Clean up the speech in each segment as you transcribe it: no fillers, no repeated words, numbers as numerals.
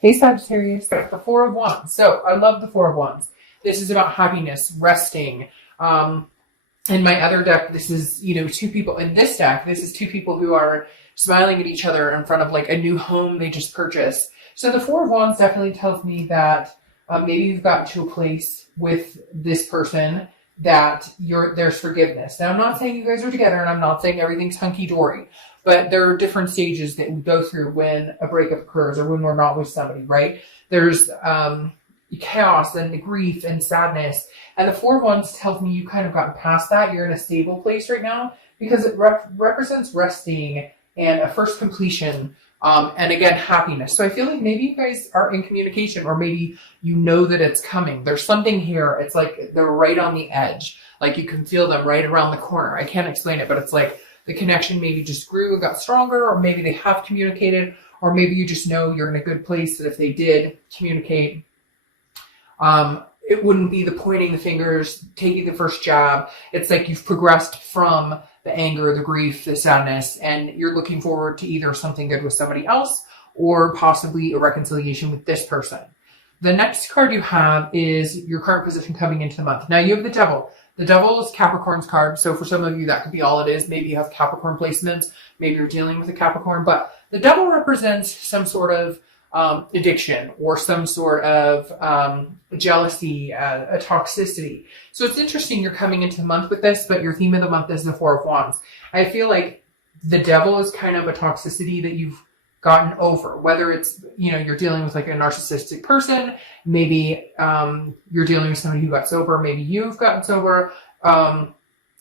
Hey Sagittarius, the Four of Wands. So I love the Four of Wands. This is about happiness, resting. In my other deck, this is, two people. In this deck, this is two people who are smiling at each other in front of like a new home they just purchased. So the Four of Wands definitely tells me that maybe you've gotten to a place with this person that there's forgiveness. Now, I'm not saying you guys are together, and I'm not saying everything's hunky-dory, but there are different stages that we go through when a breakup occurs or when we're not with somebody, right? There's chaos and grief and sadness. And the Four of Wands tells me you kind of gotten past that. You're in a stable place right now because it represents resting and a first completion. And again, happiness. So I feel like maybe you guys are in communication, or maybe you know that it's coming. There's something here. It's like they're right on the edge. Like you can feel them right around the corner. I can't explain it, but it's like the connection maybe just grew and got stronger, or maybe they have communicated, or maybe you just know you're in a good place that if they did communicate, it wouldn't be the pointing the fingers, taking the first jab. It's like you've progressed from the anger, the grief, the sadness, and you're looking forward to either something good with somebody else or possibly a reconciliation with this person. The next card you have is your current position coming into the month. Now you have the Devil. The Devil is Capricorn's card. So for some of you, that could be all it is. Maybe you have Capricorn placements. Maybe you're dealing with a Capricorn. But the Devil represents some sort of addiction or some sort of jealousy, a toxicity. So it's interesting you're coming into the month with this, but your theme of the month is the Four of Wands. I feel like the Devil is kind of a toxicity that you've gotten over, whether it's, you're dealing with like a narcissistic person, maybe you're dealing with somebody who got sober, maybe you've gotten sober. Again,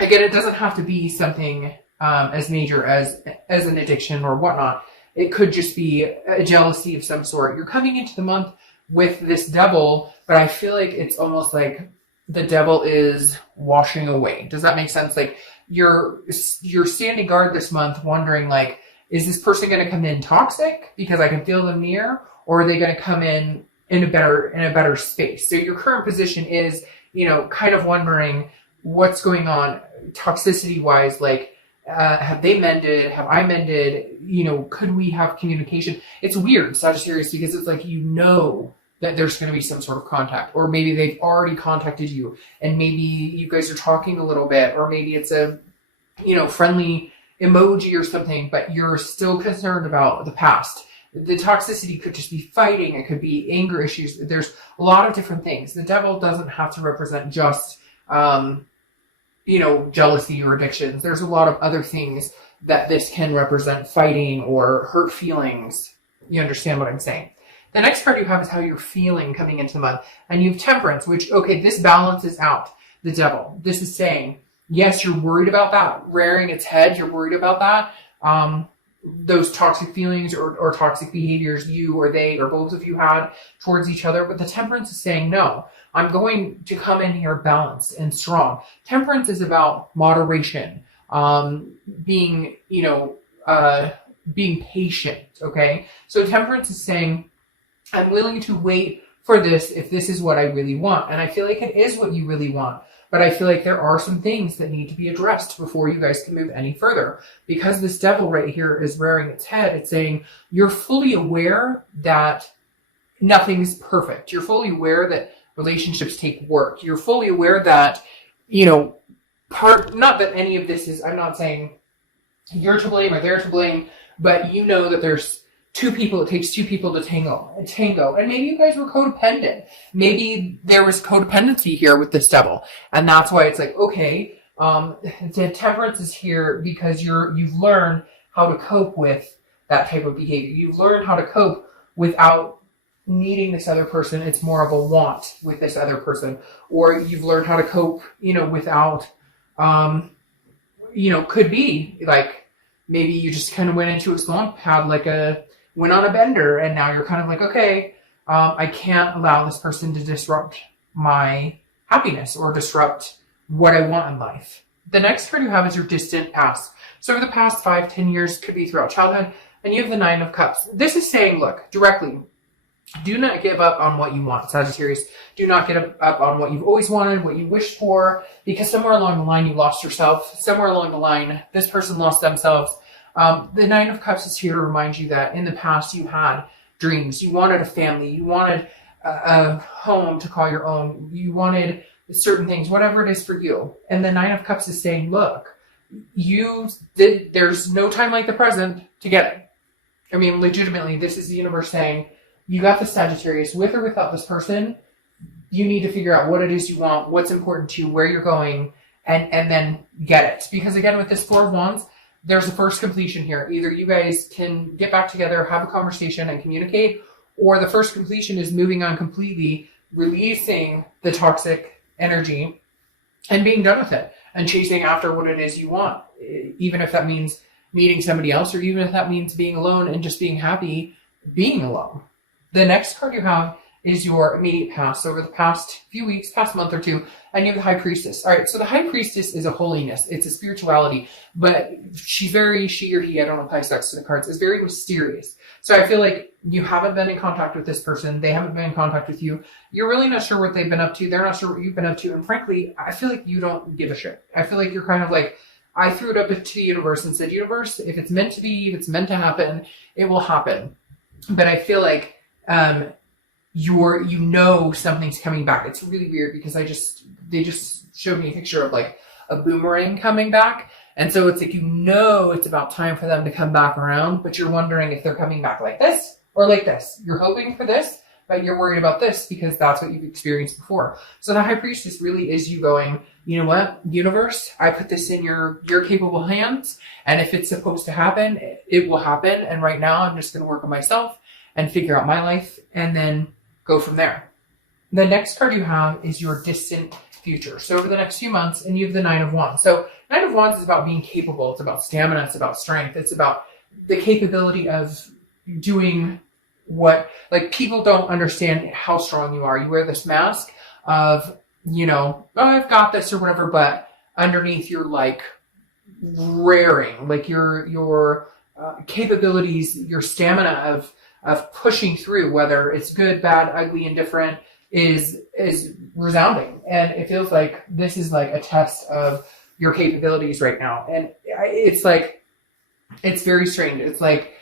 it doesn't have to be something as major as an addiction or whatnot. It could just be a jealousy of some sort. You're coming into the month with this Devil, but I feel like it's almost like the Devil is washing away. Does that make sense? Like you're standing guard this month wondering like, is this person going to come in toxic because I can feel them near, or are they going to come in a better space? So your current position is, kind of wondering what's going on toxicity wise, like, have they mended? Have I mended? Could we have communication? It's weird, Sagittarius, because it's like, that there's going to be some sort of contact, or maybe they've already contacted you and maybe you guys are talking a little bit, or maybe it's a, friendly emoji or something, but you're still concerned about the past. The toxicity could just be fighting. It could be anger issues. There's a lot of different things. The Devil doesn't have to represent just, jealousy or addictions. There's a lot of other things that this can represent, fighting or hurt feelings. You understand what I'm saying? The next card you have is how you're feeling coming into the month. And you have Temperance, which, okay, this balances out the Devil. This is saying, yes, you're worried about that rearing its head. You're worried about that. Those toxic feelings or toxic behaviors you or they or both of you had towards each other. But the Temperance is saying, no, I'm going to come in here balanced and strong. Temperance is about moderation, being patient. Okay. So Temperance is saying, I'm willing to wait for this if this is what I really want. And I feel like it is what you really want. But I feel like there are some things that need to be addressed before you guys can move any further. Because this Devil right here is rearing its head. It's saying you're fully aware that nothing's perfect. You're fully aware that relationships take work. You're fully aware that, not that any of this is, I'm not saying you're to blame or they're to blame, but that there's two people, it takes two people to tango. And maybe you guys were codependent. Maybe there was codependency here with this Devil. And that's why it's like, okay, the Temperance is here because you've learned how to cope with that type of behavior. You've learned how to cope without needing this other person. It's more of a want with this other person. Or you've learned how to cope, without, could be like, maybe you just kind of went into a slump, went on a bender, and now you're kind of like, okay, I can't allow this person to disrupt my happiness or disrupt what I want in life. The next card you have is your distant past. So over the past 5-10 years, could be throughout childhood, and you have the Nine of Cups. This is saying, look, directly, do not give up on what you want, Sagittarius. Do not give up on what you've always wanted, what you wished for, because somewhere along the line you lost yourself. Somewhere along the line, this person lost themselves. The Nine of Cups is here to remind you that in the past you had dreams. You wanted a family. You wanted a home to call your own. You wanted certain things, whatever it is for you. And the Nine of Cups is saying, look, there's no time like the present to get it. I mean, legitimately, this is the universe saying, you got the Sagittarius, with or without this person. You need to figure out what it is you want, what's important to you, where you're going, and then get it. Because again, with this Four of Wands, there's a first completion here. Either you guys can get back together, have a conversation, and communicate, or the first completion is moving on completely, releasing the toxic energy, and being done with it, and chasing after what it is you want. Even if that means meeting somebody else, or even if that means being alone and just being happy being alone. The next card you have is your immediate past, over the past few weeks, past month or two, and you have the High Priestess. All right, so the High Priestess is a holiness. It's a spirituality, but she or he, I don't apply sex to the cards, is very mysterious. So I feel like you haven't been in contact with this person. They haven't been in contact with you. You're really not sure what they've been up to. They're not sure what you've been up to. And frankly, I feel like you don't give a shit. I feel like you're kind of like, I threw it up to the universe and said, universe, if it's meant to be, if it's meant to happen, it will happen. But I feel like, something's coming back. It's really weird because they just showed me a picture of like a boomerang coming back. And so it's like, it's about time for them to come back around, but you're wondering if they're coming back like this or like this. You're hoping for this, but you're worried about this because that's what you've experienced before. So the High Priestess really is you going, you know what, universe, I put this in your capable hands. And if it's supposed to happen, it will happen. And right now I'm just going to work on myself and figure out my life and then go from there. The next card you have is your distant future. So over the next few months, and you have the Nine of Wands. So Nine of Wands is about being capable. It's about stamina. It's about strength. It's about the capability of doing what, like, people don't understand how strong you are. You wear this mask of, oh, I've got this or whatever, but underneath you're like raring, like your capabilities, your stamina of pushing through, whether it's good, bad, ugly, indifferent, is resounding. And it feels like this is like a test of your capabilities right now. And it's like, it's very strange. It's like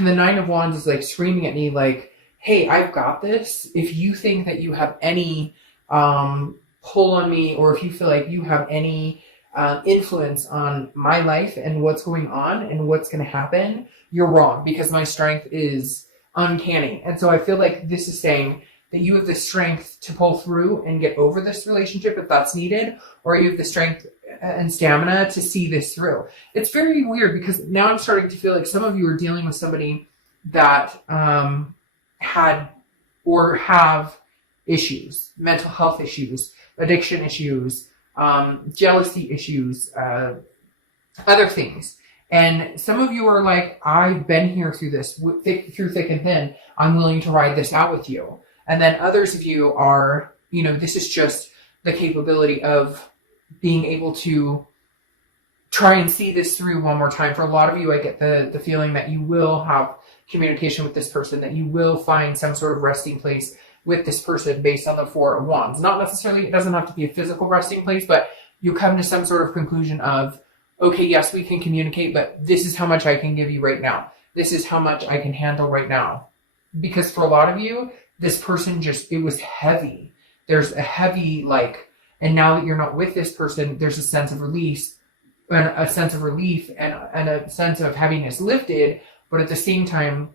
the Nine of Wands is like screaming at me like, hey, I've got this. If you think that you have any pull on me, or if you feel like you have any influence on my life and what's going on and what's going to happen, you're wrong, because my strength is uncanny. And so I feel like this is saying that you have the strength to pull through and get over this relationship if that's needed, or you have the strength and stamina to see this through. It's very weird because now I'm starting to feel like some of you are dealing with somebody that had or have issues, mental health issues, addiction issues, jealousy issues, other things. And some of you are like, I've been here through this, through thick and thin. I'm willing to ride this out with you. And then others of you are, this is just the capability of being able to try and see this through one more time. For a lot of you, I get the feeling that you will have communication with this person, that you will find some sort of resting place with this person based on the Four of Wands. Not necessarily, it doesn't have to be a physical resting place, but you come to some sort of conclusion of, okay, yes, we can communicate, but this is how much I can give you right now. This is how much I can handle right now. Because for a lot of you, this person it was heavy. There's a heavy, and now that you're not with this person, there's a sense of release, and a sense of relief, and a sense of heaviness lifted. But at the same time,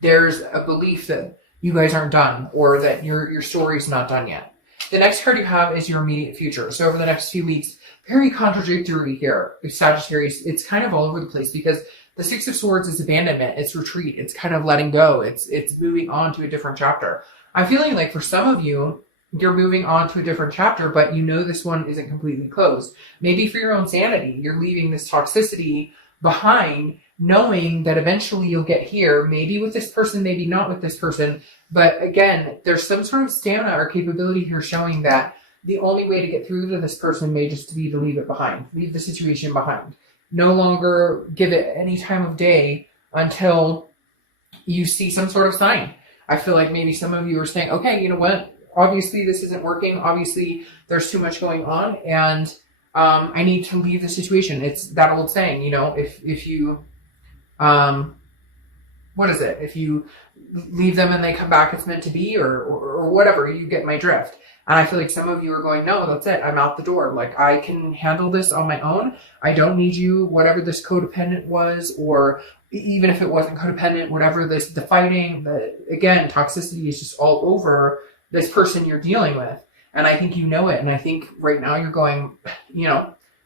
there's a belief that you guys aren't done, or that your story's not done yet. The next card you have is your immediate future. So over the next few weeks, very contradictory here, Sagittarius. It's kind of all over the place because the Six of Swords is abandonment. It's retreat. It's kind of letting go. It's moving on to a different chapter. I'm feeling like for some of you, you're moving on to a different chapter, but this one isn't completely closed. Maybe for your own sanity, you're leaving this toxicity behind, knowing that eventually you'll get here, maybe with this person, maybe not with this person. But again, there's some sort of stamina or capability here showing that the only way to get through to this person may just be to leave it behind, leave the situation behind. No longer give it any time of day until you see some sort of sign. I feel like maybe some of you are saying, okay, you know what? Obviously this isn't working. Obviously there's too much going on, and I need to leave the situation. It's that old saying, if you what is it? If you leave them and they come back, it's meant to be, or whatever. You get my drift. And I feel like some of you are going, no, that's it. I'm out the door. Like, I can handle this on my own. I don't need you, whatever this codependent was, or even if it wasn't codependent, whatever this, the fighting, again, toxicity is just all over this person you're dealing with. And I think you know it. And I think right now you're going,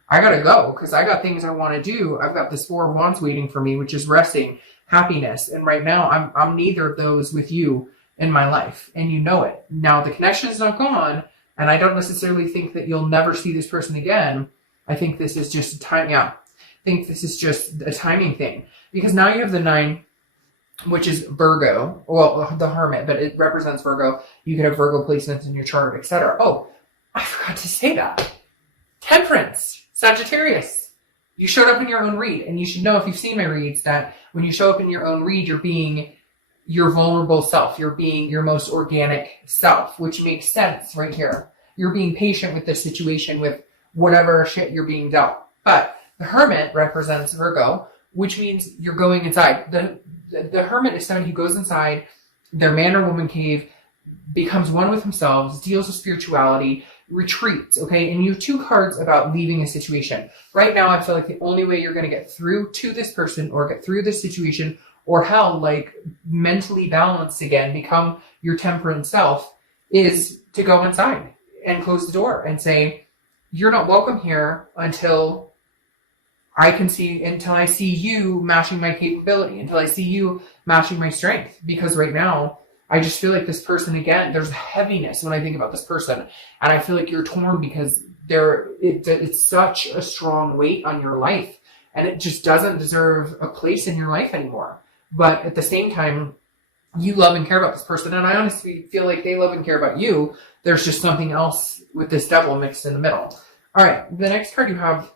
I got to go because I got things I want to do. I've got this 4 of Wands waiting for me, which is resting, happiness. And right now I'm neither of those with you in my life, and you know it. Now the connection is not gone, and I don't necessarily think that you'll never see this person again. I think this is just a time. Yeah, I think this is just a timing thing, because now you have the 9, which is Virgo. Well, the Hermit, but it represents Virgo. You could have Virgo placements in your chart, etc. Oh, I forgot to say that. Temperance, Sagittarius. You showed up in your own read, and you should know if you've seen my reads that when you show up in your own read, you're being your vulnerable self. You're being your most organic self, which makes sense right here. You're being patient with this situation, with whatever shit you're being dealt. But the Hermit represents Virgo, which means you're going inside. The Hermit is someone who goes inside their man or woman cave, becomes one with themselves, deals with spirituality, retreats, okay? And you have 2 cards about leaving a situation. Right now, I feel like the only way you're going to get through to this person or get through this situation, or hell, like mentally balanced again, become your temperate self, is to go inside and close the door and say, you're not welcome here until I see you matching my capability, until I see you matching my strength. Because right now, I just feel like this person, again, there's heaviness when I think about this person. And I feel like you're torn because it's such a strong weight on your life. And it just doesn't deserve a place in your life anymore. But at the same time, you love and care about this person. And I honestly feel like they love and care about you. There's just something else with this devil mixed in the middle. All right. The next card you have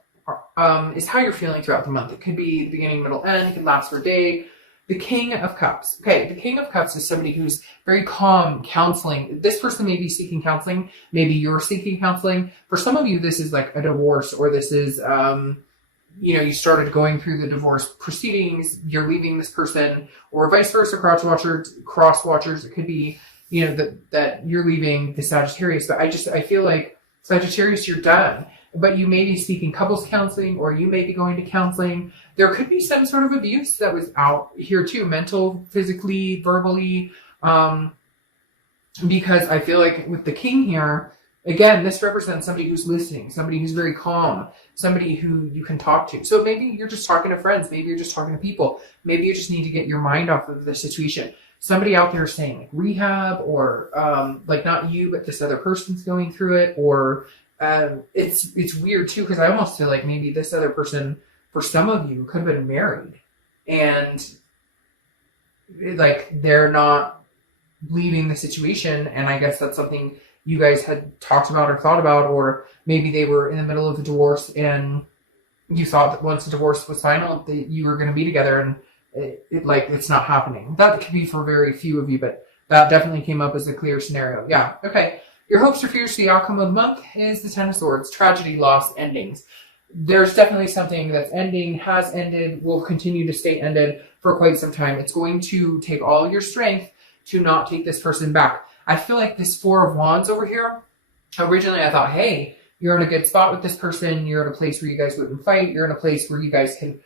is how you're feeling throughout the month. It could be beginning, middle, end. It could last for a day. The King of Cups. Okay. The King of Cups is somebody who's very calm, counseling. This person may be seeking counseling. Maybe you're seeking counseling. For some of you, this is like a divorce, or this is, you started going through the divorce proceedings, you're leaving this person, or vice versa, cross watchers. It could be, that you're leaving the Sagittarius. But I feel like Sagittarius, you're done. But you may be seeking couples counseling, or you may be going to counseling. There could be some sort of abuse that was out here too, mental, physically, verbally, because I feel like with the King here, again, this represents somebody who's listening, somebody who's very calm, somebody who you can talk to. So maybe you're just talking to friends. Maybe you're just talking to people. Maybe you just need to get your mind off of the situation. Somebody out there is saying like rehab, or like not you, but this other person's going through it. Or it's weird too, because I almost feel like maybe this other person, for some of you, could have been married. And like they're not leaving the situation. And I guess that's something you guys had talked about or thought about, or maybe they were in the middle of a divorce and you thought that once the divorce was final that you were going to be together, and it's not happening. That could be for very few of you, but that definitely came up as a clear scenario. Yeah. Okay. Your hopes or fears for the outcome of the month is the 10 of Swords, tragedy, loss, endings. There's definitely something that's ending, has ended, will continue to stay ended for quite some time. It's going to take all your strength to not take this person back. I feel like this 4 of Wands over here, originally I thought, hey, you're in a good spot with this person. You're in a place where you guys wouldn't fight. You're in a place where you guys can,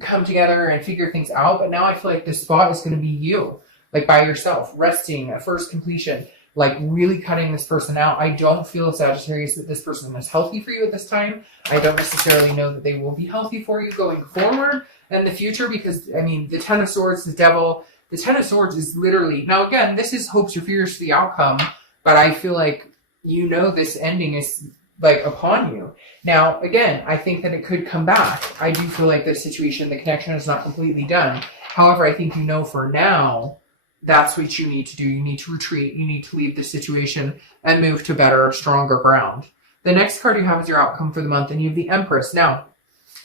come together and figure things out. But now I feel like this spot is going to be you, like by yourself, resting, a first completion, like really cutting this person out. I don't feel, Sagittarius, that this person is healthy for you at this time. I don't necessarily know that they will be healthy for you going forward in the future, because, the 10 of Swords, the devil, the 10 of Swords is literally, now again, this is hopes or fears for the outcome, but I feel like this ending is like upon you. Now, again, I think that it could come back. I do feel like this situation, the connection is not completely done. However, I think for now, that's what you need to do. You need to retreat. You need to leave the situation and move to better, stronger ground. The next card you have is your outcome for the month, and you have the Empress. Now,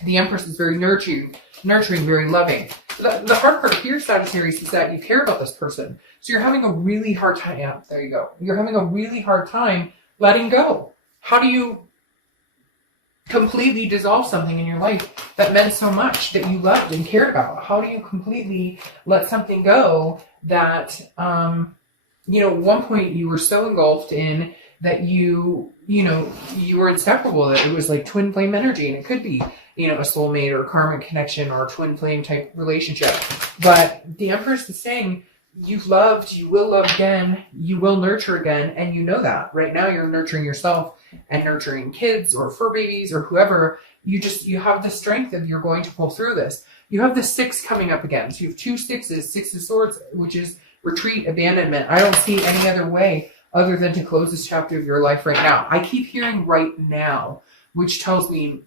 the Empress is very nurturing, very loving. The hard part here, Sagittarius, is that you care about this person. So you're having a really hard time. Yeah, there you go. You're having a really hard time letting go. How do you completely dissolve something in your life that meant so much, that you loved and cared about? How do you completely let something go that, at one point you were so engulfed in that you were inseparable, that it was like twin flame energy, and it could be, a soulmate or a karmic connection or a twin flame type relationship. But the Empress is saying, you've loved, you will love again, you will nurture again, and you know that. Right now you're nurturing yourself and nurturing kids or fur babies or whoever. You have the strength of, you're going to pull through this. You have the 6 coming up again. So you have 2 sixes, 6 of swords, which is retreat, abandonment. I don't see any other way other than to close this chapter of your life right now. I keep hearing right now, which tells me,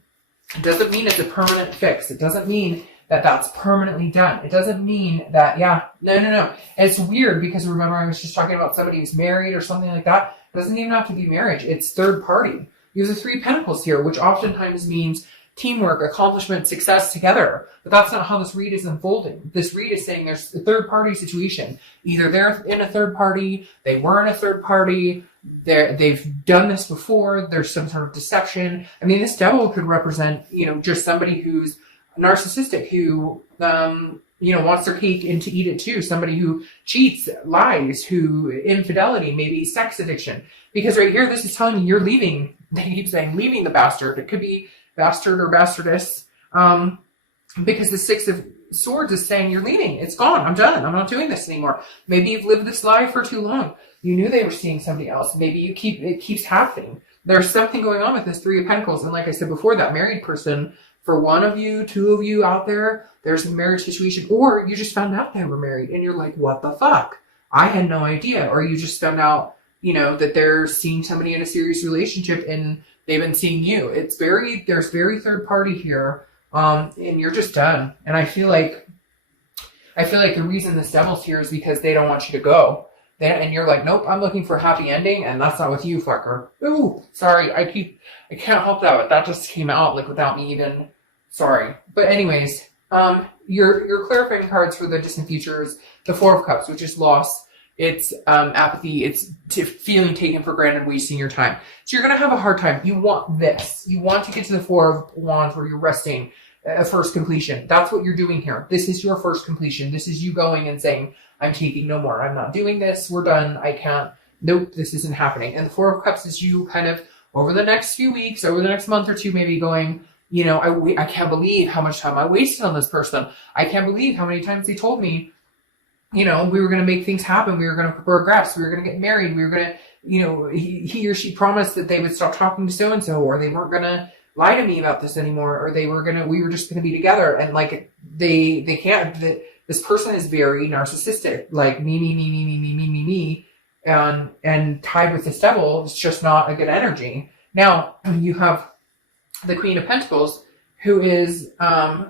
it doesn't mean it's a permanent fix. It doesn't mean that that's permanently done. It doesn't mean that, no. And it's weird because remember I was just talking about somebody who's married or something like that. It doesn't even have to be marriage. It's third party. You have the 3 Pentacles here, which oftentimes means teamwork, accomplishment, success together. But that's not how this read is unfolding. This read is saying there's a third party situation. Either they're in a third party, they were in a third party, they've done this before, there's some sort of deception. I mean, this devil could represent, just somebody who's narcissistic, who, wants their cake and to eat it too. Somebody who cheats, lies, who infidelity, maybe sex addiction. Because right here, this is telling you you're leaving. They keep saying leaving the bastard. It could be bastard or bastardess. Because the 6 of Swords is saying you're leaving. It's gone. I'm done. I'm not doing this anymore. Maybe you've lived this lie for too long. You knew they were seeing somebody else. Maybe it keeps happening. There's something going on with this 3 of Pentacles. And like I said before, that married person, for one of you, 2 of you out there, there's a marriage situation, or you just found out they were married and you're like, what the fuck? I had no idea. Or you just found out, that they're seeing somebody in a serious relationship and they've been seeing you. There's very third party here. And you're just done. And I feel like the reason this devil's here is because they don't want you to go. And you're like, nope, I'm looking for a happy ending, and that's not with you, fucker. Ooh, sorry, I can't help that, but that just came out like without me even, sorry. But anyways, your clarifying cards for the distant future is the 4 of Cups, which is loss. It's apathy. It's feeling taken for granted, wasting your time. So you're going to have a hard time. You want this. You want to get to the 4 of Wands where you're resting, a first completion. That's what you're doing here. This is your first completion. This is you going and saying, I'm taking no more. I'm not doing this. We're done. I can't. Nope, this isn't happening. And the 4 of Cups is you kind of over the next few weeks, over the next month or 2, maybe going, I can't believe how much time I wasted on this person. I can't believe how many times they told me, we were going to make things happen. We were going to progress. We were going to get married. We were going to, he or she promised that they would stop talking to so-and-so, or they weren't going to lie to me about this anymore, or we were just going to be together. And like, they can't, this person is very narcissistic, like me, and tied with this devil. It's just not a good energy. Now you have the Queen of Pentacles, who is,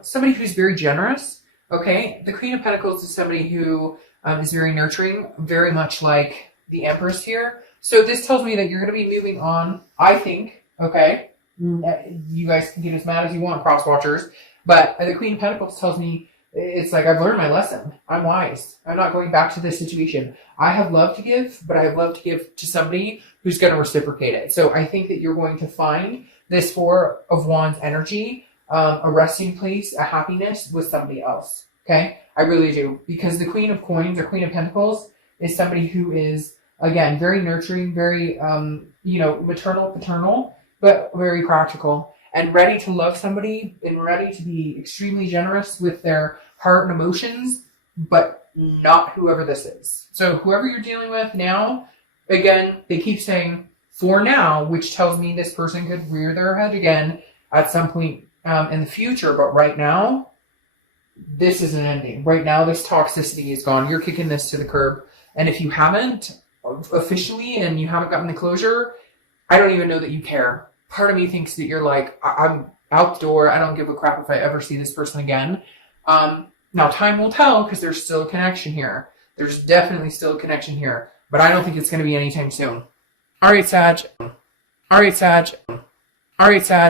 somebody who's very generous. Okay, the Queen of Pentacles is somebody who is very nurturing, very much like the Empress here. So this tells me that you're going to be moving on, I think, okay? You guys can get as mad as you want, cross watchers. But the Queen of Pentacles tells me, it's like, I've learned my lesson. I'm wise. I'm not going back to this situation. I have love to give, but I have love to give to somebody who's going to reciprocate it. So I think that you're going to find this 4 of Wands energy, a resting place, a happiness with somebody else. Okay? I really do. Because the Queen of Coins or Queen of Pentacles is somebody who is, again, very nurturing, very, maternal, paternal, but very practical and ready to love somebody and ready to be extremely generous with their heart and emotions, but not whoever this is. So whoever you're dealing with now, again, they keep saying for now, which tells me this person could rear their head again at some point in the future. But right now, this is an ending. Right now, this toxicity is gone. You're kicking this to the curb. And if you haven't officially and you haven't gotten the closure, I don't even know that you care. Part of me thinks that you're like, I'm out the door. I don't give a crap if I ever see this person again. Now, time will tell because there's still a connection here. There's definitely still a connection here. But I don't think it's going to be anytime soon. All right, Sag. All right, Sag. All right, Sag.